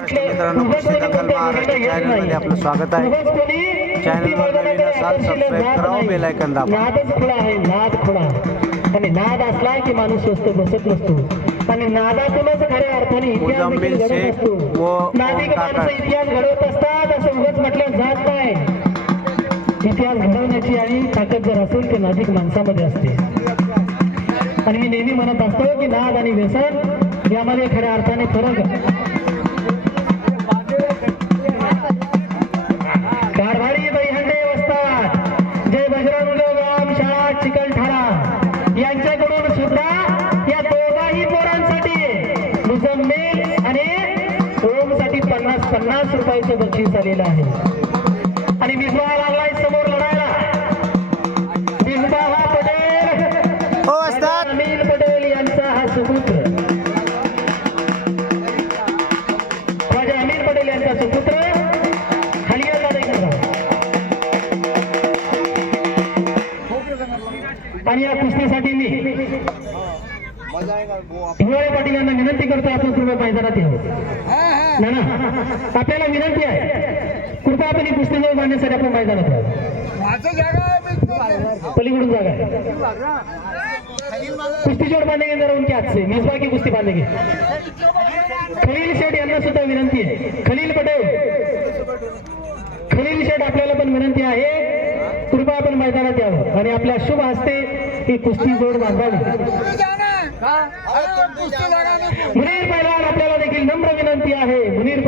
मित्रांनो, कुस्ती दंगल महाराष्ट्र चॅनलमध्ये आपलं स्वागत आहे. चॅनलवर नवीन असाल सबस्क्राईब करा, बेल आयकॉन दाबा. नादच खुळा आहे, नाद खुळा. आणि नाद असला की माणूस स्वस्त बसत नसतो आणि नादातूनच खऱ्या अर्थाने इतिहास देखील घडत असतो. नादिक माणसं इतिहास घडवत असतात असं उगाच म्हटलं जात नाही. इतिहास घडवण्याची आणि ताकद जर असेल ते नादिक माणसामध्ये असते. आणि मी नेहमी म्हणत असतो की नाद आणि व्यसन यामध्ये खऱ्या अर्थाने फरक कारभारी दहीहंडे वस्ताद जय बजरंग व्यायाम शाळा चिकलठाणा यांच्याकडून सुद्धा या दोघाही पोरांसाठी मुजम्मिल आणि ओमसाठी 50 रुपयाचं बक्षीस आलेलं आहे. आणि मिसबा लागलाय समोर लढायला. मिसबा हा पटेल अमीन पटेल यांचा हा सुपुत्र राजा अमीन पटेल यांचा सुपुत्र आणि या कुस्तीसाठी मी हिवाळे पाटील यांना विनंती करतो आपण कृपया मैदानात यावं. ना आपल्याला विनंती आहे कृपया आपण ही कुस्ती जवळ मांडण्यासाठी आपण मैदानात यावं. पलीकडून जागा आहे. कुस्ती जोड बांधेंगे जरा उनके हाथ से मिसबा की कुस्ती बांधेंगे. खलील शेठ यांना सुद्धा विनंती आहे. खलील शेठ आपल्याला पण विनंती आहे कृपया आपण मैदानात यावं आणि आपल्या शुभ हस्ते ही कुस्ती जोड बांधावी. मुनीर पैलवान आपल्याला देखील नम्र विनंती आहे. मुनीर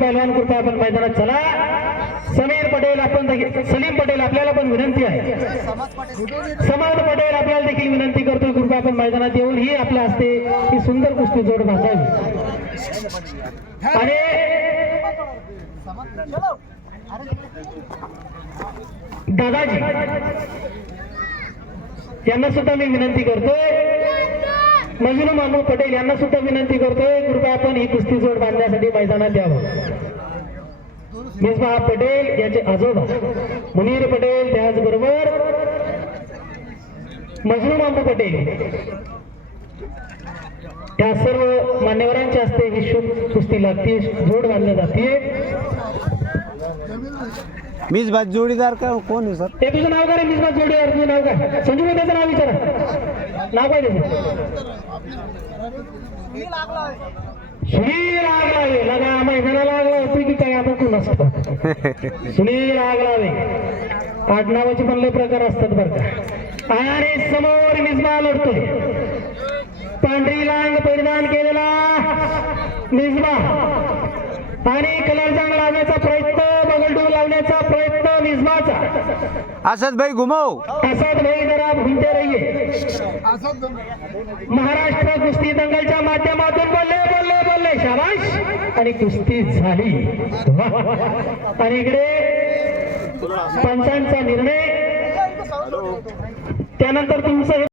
पैलवान कृपया आपण मैदानात चला. समीर पटेल आपण देखील सलीम पटेल आपल्याला पण विनंती आहे. समाज पटेल आपल्याला देखील विनंती करतो कृपया आपण मैदानात येऊन ही आपल्या हस्ते ही सुंदर कुस्ती जोड बांधावी. आणि दादाजी यांना सुद्धा मी विनंती करतोय. मजनू मामू पटेल यांना सुद्धा विनंती करतोय कृपया आपण ही कुस्ती जोड बांधण्यासाठी मैदानात यावं. मिसबा पटेल यांचे आजोबा मुनीर पटेल त्याचबरोबर मजनू मामू पटेल त्या सर्व मान्यवरांच्या हस्ते ही शुभ कुस्ती लागते जोड बांधल्या जाते. मिसबा जोडीदार का कोण आहे सर? ते तुझं नाव काय? मिसबा जोडीदार तुझं नाव काय? संजू त्याचं नाव विचारा. नाव काय त्याचं? सुनील आगलावे. लगा मैदानाला लागला होतो की काय आता कोण असतो? सुनील आगलावे आडनावाचे पण लय प्रकार असतात बरं का. आणि समोर मिसबा लढतोय. पांढरी लांग परिधान केलेला मिसबा आणि कलर जांग लावण्याचा प्रयत्न बगलडू लावण्याचा प्रयत्न मिसबाचा. असद भाई घुमाओ. असद भाई जरा घुमते रहिए. महाराष्ट्र कुस्ती दंगलच्या माध्यमातून बोलले शाबाश. आणि कुस्ती झाली. आणि इकडे पंचांचा निर्णय त्यानंतर तुमचं